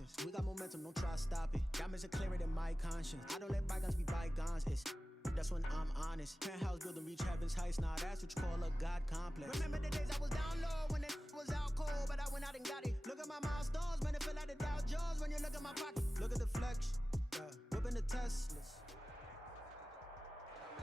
nonsense. We got momentum, don't try to stop it. Diamonds are clearer than my conscience. I don't let bygones be bygones. That's when I'm honest. Penthouse building, reach heaven's heights. Now that's what you call a God complex. Remember the days I was down low when it was out cold, but I went out and got it. Look at my milestones, man, it feel like the Dow Jones when you look at my pocket. Look at the flex, whipping the Teslas.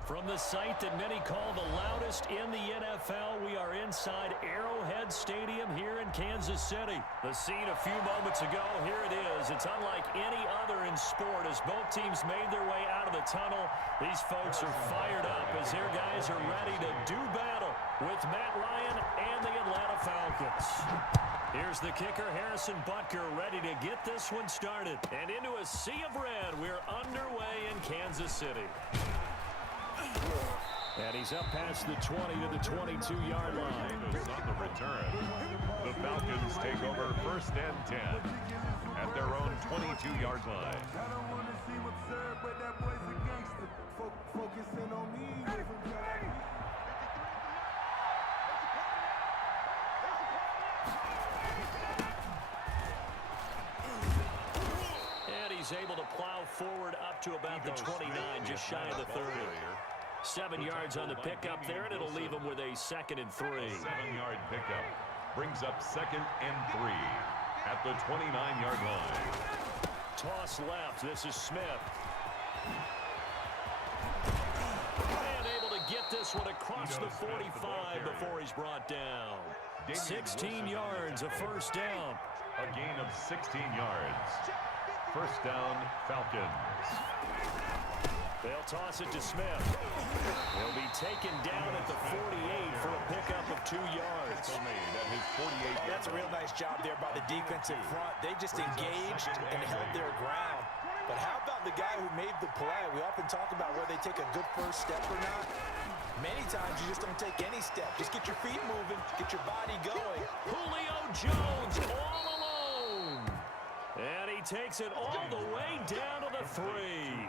From the site that many call the loudest in the NFL, we are inside Arrowhead Stadium here in Kansas City. The scene a few moments ago, here it is. It's unlike any other in sport as both teams made their way out of the tunnel. These folks are fired up as their guys are ready to do battle with Matt Ryan and the Atlanta Falcons. Here's the kicker, Harrison Butker, ready to get this one started. And into a sea of red, we're underway in Kansas City. And he's up past the 20 to the 22-yard line. On the return, the Falcons take over 1st and 10 at their own 22-yard line. I don't want to see what's served, but that boy's a gangster. Focusing on me. And he's able to plow forward up to about the 29, just shy of the 30. 7 yards on the pickup there, and it'll leave him with a 2nd and 3. 7-yard pickup brings up 2nd and 3 at the 29-yard line. Toss left. This is Smith. And able to get this one across the 45 before he's brought down. 16 yards, a first down. A gain of 16 yards. First down, Falcons. They'll toss it to Smith. He'll be taken down at the 48 for a pickup of 2 yards. That's a real nice job there by the defensive front. They just engaged and held their ground. But how about the guy who made the play? We often talk about whether they take a good first step or not. Many times you just don't take any step. Just get your feet moving, get your body going. Julio Jones all alone. And he takes it all the way down to the 3.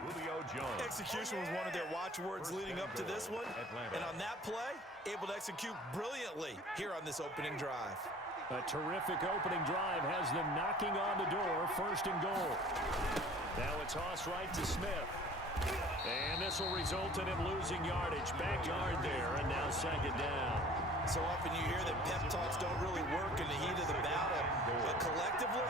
Julio Jones. Execution was one of their watchwords leading up to this one. And on that play, able to execute brilliantly here on this opening drive. A terrific opening drive has them knocking on the door, 1st and goal. Now a toss right to Smith. And this will result in him losing yardage. Backyard there, and now 2nd down. So often you hear that pep talks don't really work in the heat of the battle. But collectively,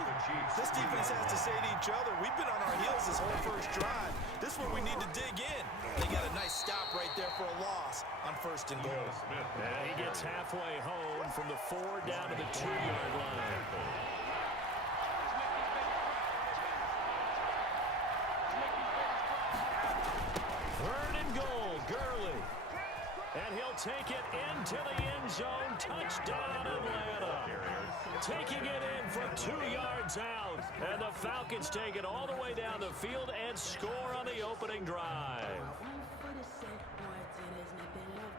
this defense has to say to each other, we've been on our heels this whole first drive. This is where we need to dig in. They got a nice stop right there for a loss on 1st and goal. And he gets halfway home from the 4 down to the 2-yard line. 3rd and goal, Gurley. And he'll take it into the end zone. Touchdown, Atlanta. Taking it in from 2 yards out. And the Falcons take it all the way down the field and score on the opening drive.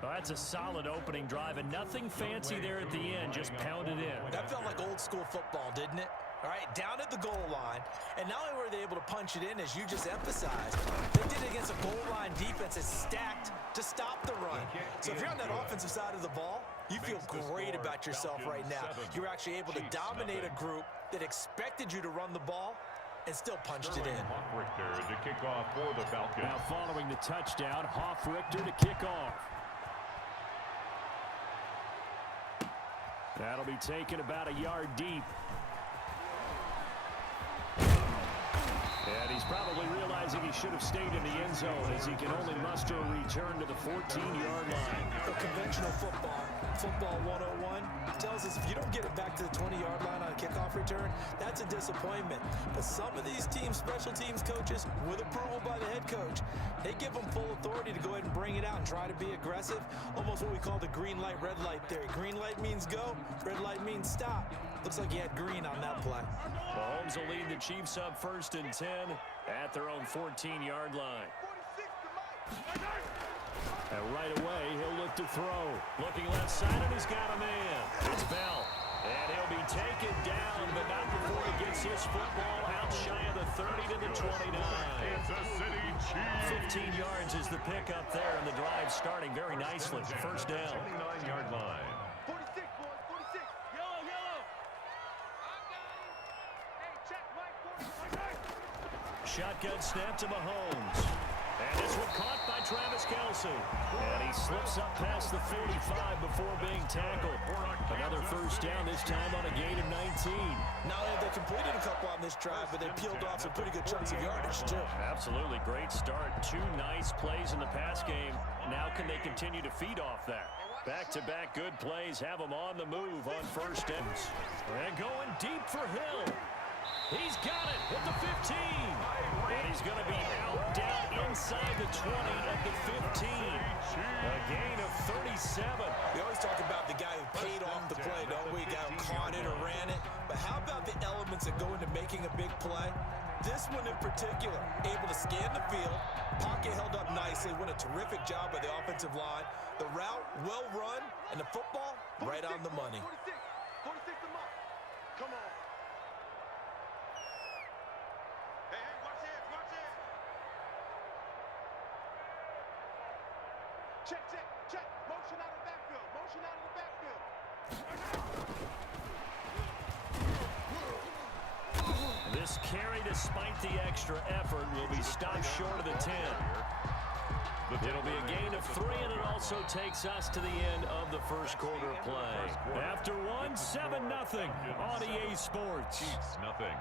Well, that's a solid opening drive, and nothing fancy there at the end, just pounded in. That felt like old school football, didn't it? All right, down at the goal line, and not only were they able to punch it in, as you just emphasized, they did it against a goal line defense that's stacked to stop the run. So if you're on that offensive side of the ball, you feel great about yourself right now. You're actually able to dominate a group that expected you to run the ball and still punched it in. Richter to kick off for the Falcons. Now following the touchdown, Richter to kick off. That'll be taken about a yard deep. And he's probably realizing he should have stayed in the end zone as he can only muster a return to the 14-yard line. For conventional football, football 101, tells us if you don't get it back to the 20-yard line on a kickoff return, that's a disappointment. But some of these teams, special teams coaches, with approval by the head coach, they give them full authority to go ahead and bring it out and try to be aggressive. Almost what we call the green light, red light theory. Green light means go, red light means stop. Looks like he had green on that play. Mahomes will lead the Chiefs up 1st and 10 at their own 14-yard line. And right away, he'll look to throw. Looking left side, and he's got a man. It's Bell. And he'll be taken down, but not before he gets his football out shy of the 30 to the 29. It's a City Chiefs. 15 yards is the pickup there, and the drive starting very nicely. 1st down. 29-yard line. 46, boys, 46. Yellow, yellow. Hey, check, Mike, shotgun snap to Mahomes. And this one caught by Travis Kelce. And he slips up past the 45 before being tackled. Another first down, this time on a gain of 19. Not only have they completed a couple on this drive, but they peeled off some pretty good chunks of yardage, too. Absolutely great start. 2 nice plays in the pass game. Now can they continue to feed off that? Back-to-back good plays have them on the move on first downs. And going deep for Hill. He's got it at the 15. And he's going to be out down inside the 20 at the 15. A gain of 37. We always talk about the guy who paid off the play, don't we? The guy who caught it or ran it. But how about the elements that go into making a big play? This one in particular, able to scan the field, pocket held up nicely, what a terrific job by the offensive line. The route, well run, and the football, right on the money. 46 the mark. Come on. Hey, watch it, watch it. Check, check, check. Motion out of the backfield. Motion out of the backfield. This carry, despite the extra effort, will be stopped short of the 10. It'll be a gain of 3, and it also takes us to the end of the first quarter play. After 1, 7-0 on EA Sports. Chiefs, nothing.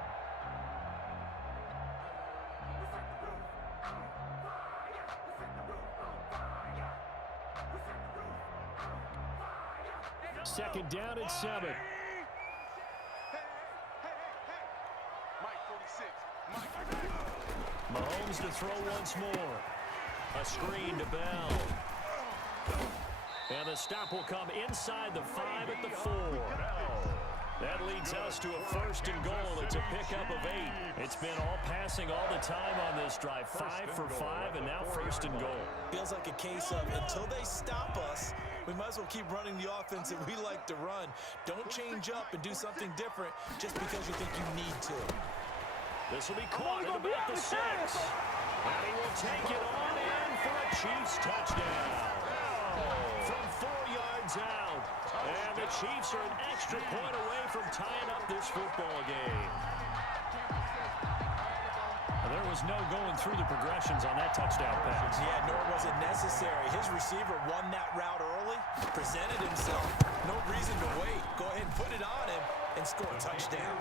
Second down at 7. Mahomes to throw once more. A screen to Bell. And the stop will come inside the 5 at the 4. That leads us to a first and goal. It's a pickup of 8. It's been all passing all the time on this drive. 5 for 5, and now first and goal. Feels like a case of until they stop us, we might as well keep running the offense that we like to run. Don't change up and do something different just because you think you need to. This will be caught at about the 6. And he will take it on in for a Chiefs touchdown. From 4 yards out. And the Chiefs are an extra point away from tying up this football game. There was no going through the progressions on that touchdown pass. Yeah, nor was it necessary. His receiver won that route early, presented himself. No reason to wait. Go ahead and put it on him and score a touchdown.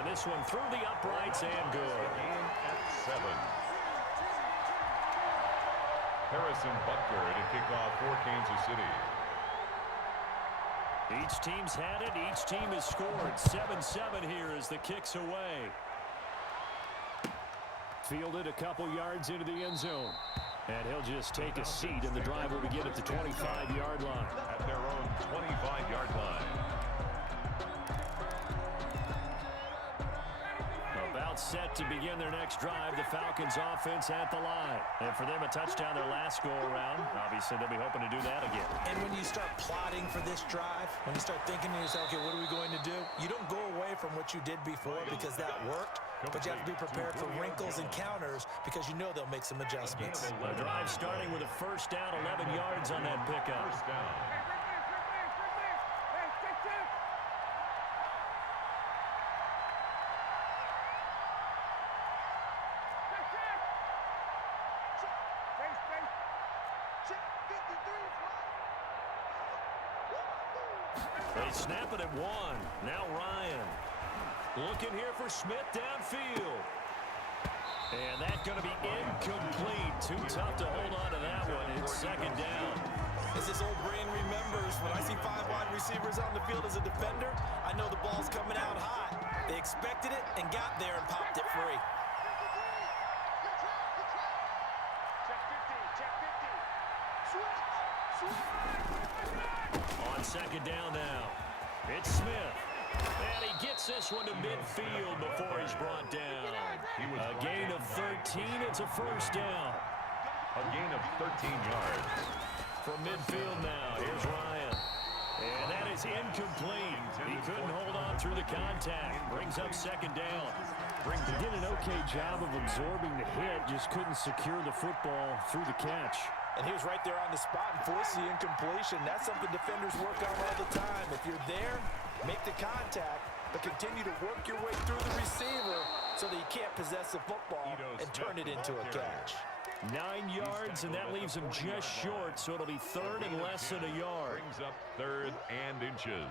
And this one through the uprights and good. Gain at 7. Harrison Butker to kick off for Kansas City. Each team's had it. Each team has scored. 7-7 here as the kick's away. Fielded a couple yards into the end zone. And he'll just take a seat, and the drive will begin at the 25-yard line. At their own 25-yard line. About set to begin their next drive. The Falcons offense at the line. And for them, a touchdown their last go-around. Obviously, they'll be hoping to do that again. And when you start plotting for this drive, when you start thinking to yourself, okay, what are we going to do? You don't go away from what you did before because that worked. But you have to be prepared for wrinkles and counters because you know they'll make some adjustments. The drive starting with a first down, 11 yards on that pickup. First down. They snap it at 1. Now Ryan. Looking here for Smith downfield. And that's going to be incomplete. Too tough to hold on to that one. It's second down. As this old brain remembers, when I see 5 wide receivers on the field as a defender, I know the ball's coming out hot. They expected it and got there and popped it free. On second down now. It's Smith. And he gets this one to midfield before he's brought down. A gain of 13. It's a first down. A gain of 13 yards. From midfield now, here's Ryan. And that is incomplete. He couldn't hold on through the contact. Brings up second down. He did an okay job of absorbing the hit, just couldn't secure the football through the catch. And he was right there on the spot and forced the incompletion. That's something defenders work on all the time. If you're there, make the contact, but continue to work your way through the receiver so that he can't possess the football and turn it into a catch. 9 yards, and that leaves him just short, so it'll be third and less than a yard. Brings up third and inches.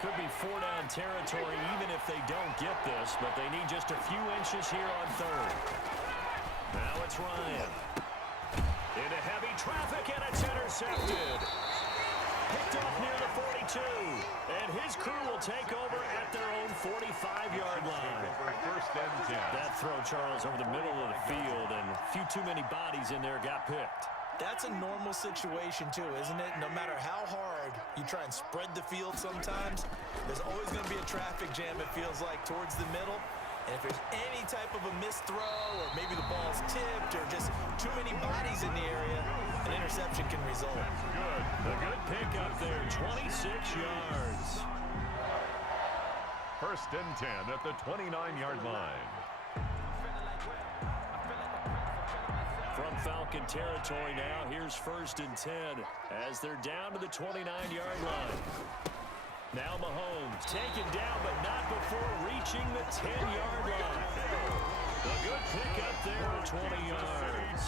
Could be 4-down territory even if they don't get this, but they need just a few inches here on third. Now it's Ryan. Into heavy traffic, and it's intercepted. Picked off near the 42, and his crew will take over at their own 45-yard line. First and 10. That throw, Charles, over the middle of the field, and a few too many bodies in there got picked. That's a normal situation, too, isn't it? No matter how hard you try and spread the field sometimes, there's always going to be a traffic jam, it feels like, towards the middle. And if there's any type of a missed throw, or maybe the ball's tipped, or just too many bodies in the area, an interception can result. Good. A good pick up there, 26 yards. First and 10 at the 29-yard line. From Falcon territory now, here's first and 10 as they're down to the 29-yard line. Now Mahomes taken down, but not before reaching the 10-yard line. A good pick up there at 20 yards.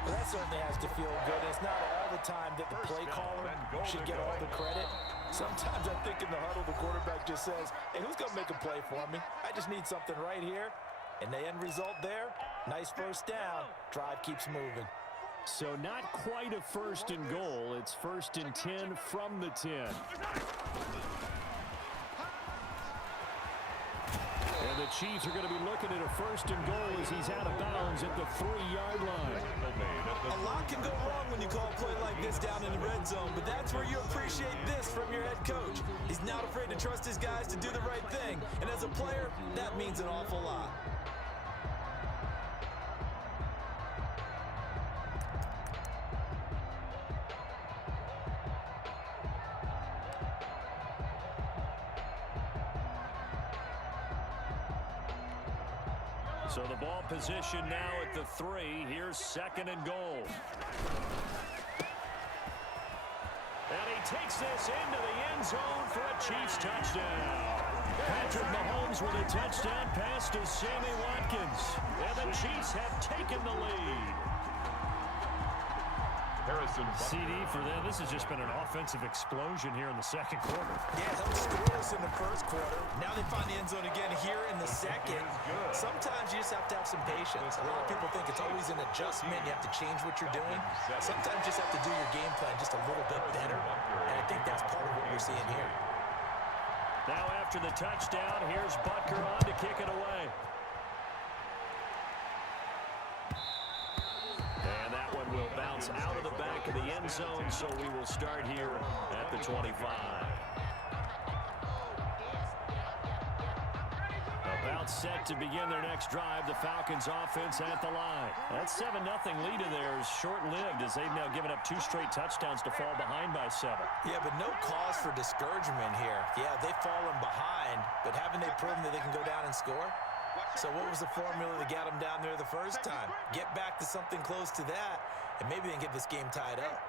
Well, that certainly has to feel good. It's not all the time that the play caller should get all the credit. Sometimes I think in the huddle, the quarterback just says, hey, who's going to make a play for me? I just need something right here. And the end result there, nice first down. Drive keeps moving. So not quite a first and goal. It's first and 10 from the 10. And the Chiefs are going to be looking at a first and goal as he's out of bounds at the 3-yard line. A lot can go wrong when you call a play like this down in the red zone, but that's where you appreciate this from your head coach. He's not afraid to trust his guys to do the right thing, and as a player, that means an awful lot. So the ball position now at the 3. Here's second and goal. And he takes this into the end zone for a Chiefs touchdown. Patrick Mahomes with a touchdown pass to Sammy Watkins. And the Chiefs have taken the lead. Harrison CD for them. This has just been an offensive explosion here in the second quarter. Yeah, helped scoreless in the first quarter. Now they find the end zone again here in the second. Sometimes you just have to have some patience. A lot of people think it's always an adjustment. You have to change what you're doing. Sometimes you just have to do your game plan just a little bit better. And I think that's part of what we're seeing here. Now after the touchdown, here's Butker on to kick it away. And that one will bounce out of the back of the end zone, so we will start here at the 25. About set to begin their next drive, the Falcons offense at the line. That 7-0 lead of theirs short-lived as they've now given up 2 straight touchdowns to fall behind by 7. Yeah, but no cause for discouragement here. Yeah, they've fallen behind, but haven't they proven that they can go down and score? So what was the formula that got them down there the first time? Get back to something close to that, and maybe they can get this game tied up.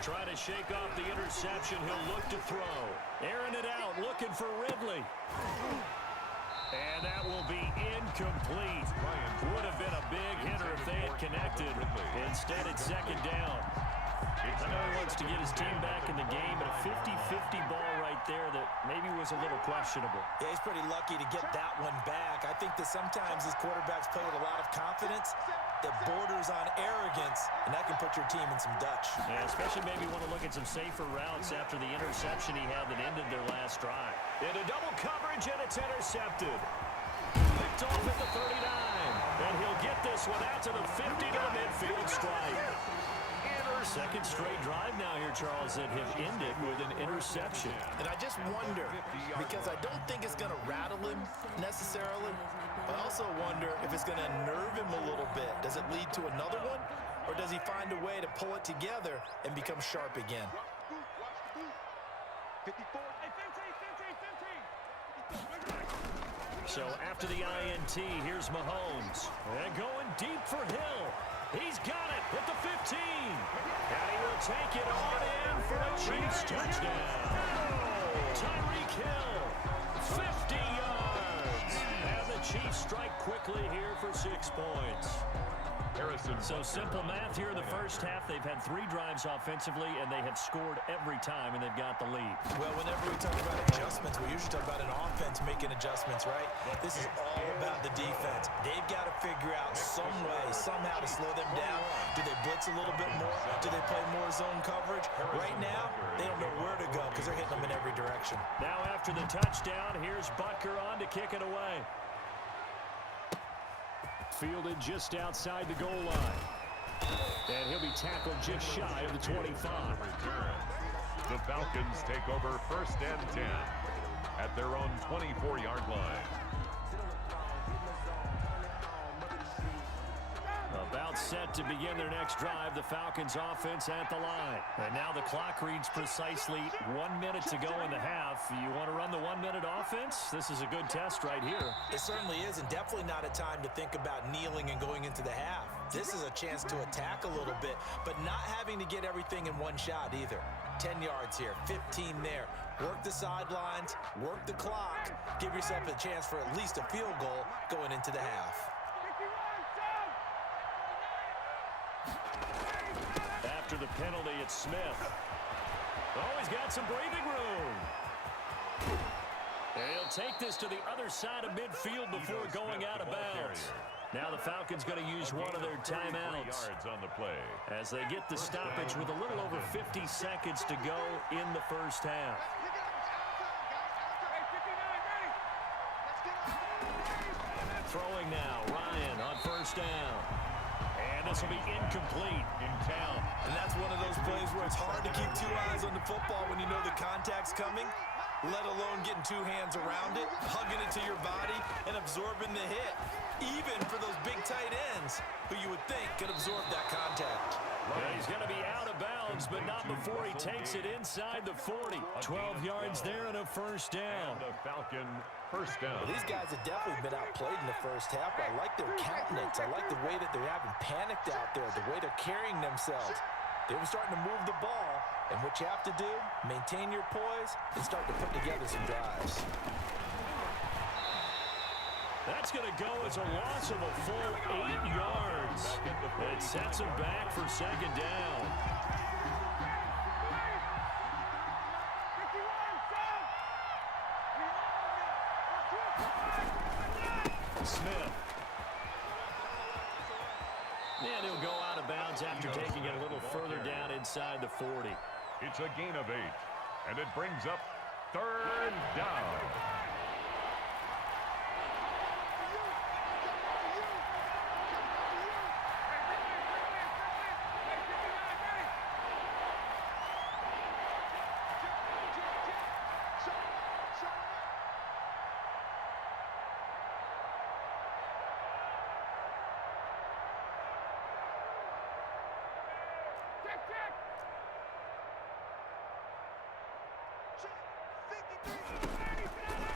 Trying to shake off the interception. He'll look to throw. Airing it out, looking for Ridley. And that will be incomplete. Would have been a big hitter if they had connected. Instead, it's second down. I know he wants to get his team back in the game, but a 50-50 ball right there that maybe was a little questionable. Yeah, he's pretty lucky to get that one back. I think that sometimes his quarterbacks play with a lot of confidence that borders on arrogance, and that can put your team in some Dutch. Yeah, especially maybe want to look at some safer routes after the interception he had that ended their last drive. Into double coverage, and it's intercepted. Picked off at the 39, and he'll get this one out to the 50 to the midfield stripe. Second straight drive now here, Charles, that have ended with an interception. And I just wonder, because I don't think it's going to rattle him necessarily, I also wonder if it's going to nerve him a little bit. Does it lead to another one, or does he find a way to pull it together and become sharp again? So after the INT, here's Mahomes. And going deep for Hill. He's got it at the 15. And he will take it on in for a Chiefs touchdown. Tyreek Hill, 50 yards. And the Chiefs strike quickly here for 6 points. So simple math here in the first half. They've had 3 drives offensively, and they have scored every time, and they've got the lead. Well, whenever we talk about adjustments, we usually talk about an offense making adjustments, right? This is all about the defense. They've got to figure out some way, somehow to slow them down. Do they blitz a little bit more? Do they play more zone coverage? Right now, they don't know where to go because they're hitting them in every direction. Now after the touchdown, here's Butker on to kick it away. Fielded just outside the goal line. And he'll be tackled just shy of the 25. The Falcons take over 1st and 10 at their own 24-yard line. About set to begin their next drive. The Falcons offense at the line. And now the clock reads precisely 1 minute to go in the half. You want to run the 1-minute offense? This is a good test right here. It certainly is, and definitely not a time to think about kneeling and going into the half. This is a chance to attack a little bit, but not having to get everything in one shot either. 10 yards here, 15 there. Work the sidelines, work the clock. Give yourself a chance for at least a field goal going into the half. After the penalty, it's Smith. Oh, he's got some breathing room. And he'll take this to the other side of midfield before going out of bounds. Now the Falcons going to use one of their timeouts On the play. as they get the stoppage with a little over 50 seconds to go in the first half. Throwing now, Ryan on 1st down. And this will be incomplete in town. And that's one of those plays where it's hard to keep 2 eyes on the football when you know the contact's coming, let alone getting 2 hands around it, hugging it to your body, and absorbing the hit. Even for those big tight ends who you would think could absorb that contact. Yeah, he's going to be out of bounds, but not before he takes it inside the 40. 12 yards there and a 1st down. And the Falcon 1st down. Well, these guys have definitely been outplayed in the first half. I like their countenance. I like the way that they're having panicked out there, the way they're carrying themselves. They were starting to move the ball, and what you have to do, maintain your poise and start to put together some drives. That's going to go as a loss of a full 8 yards. It sets him back for 2nd down. Smith. And he'll go out of bounds after taking it a little further down inside the 40. It's a gain of 8, and it brings up 3rd down.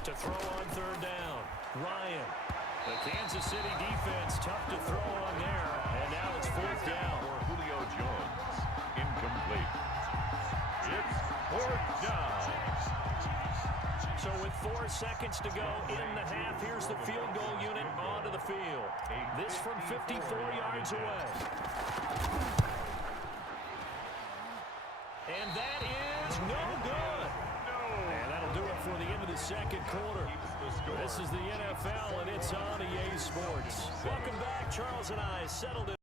To throw on 3rd down, Ryan. The Kansas City defense tough to throw on there, and now it's 4th down. For Julio Jones, incomplete. It's 4th down. So with 4 seconds to go in the half, here's the field goal unit onto the field. This from 54 yards away. And that is no good. And that'll do it for the end of the 2nd quarter. This is the NFL, and it's on EA Sports. Welcome back. Charles and I settled in.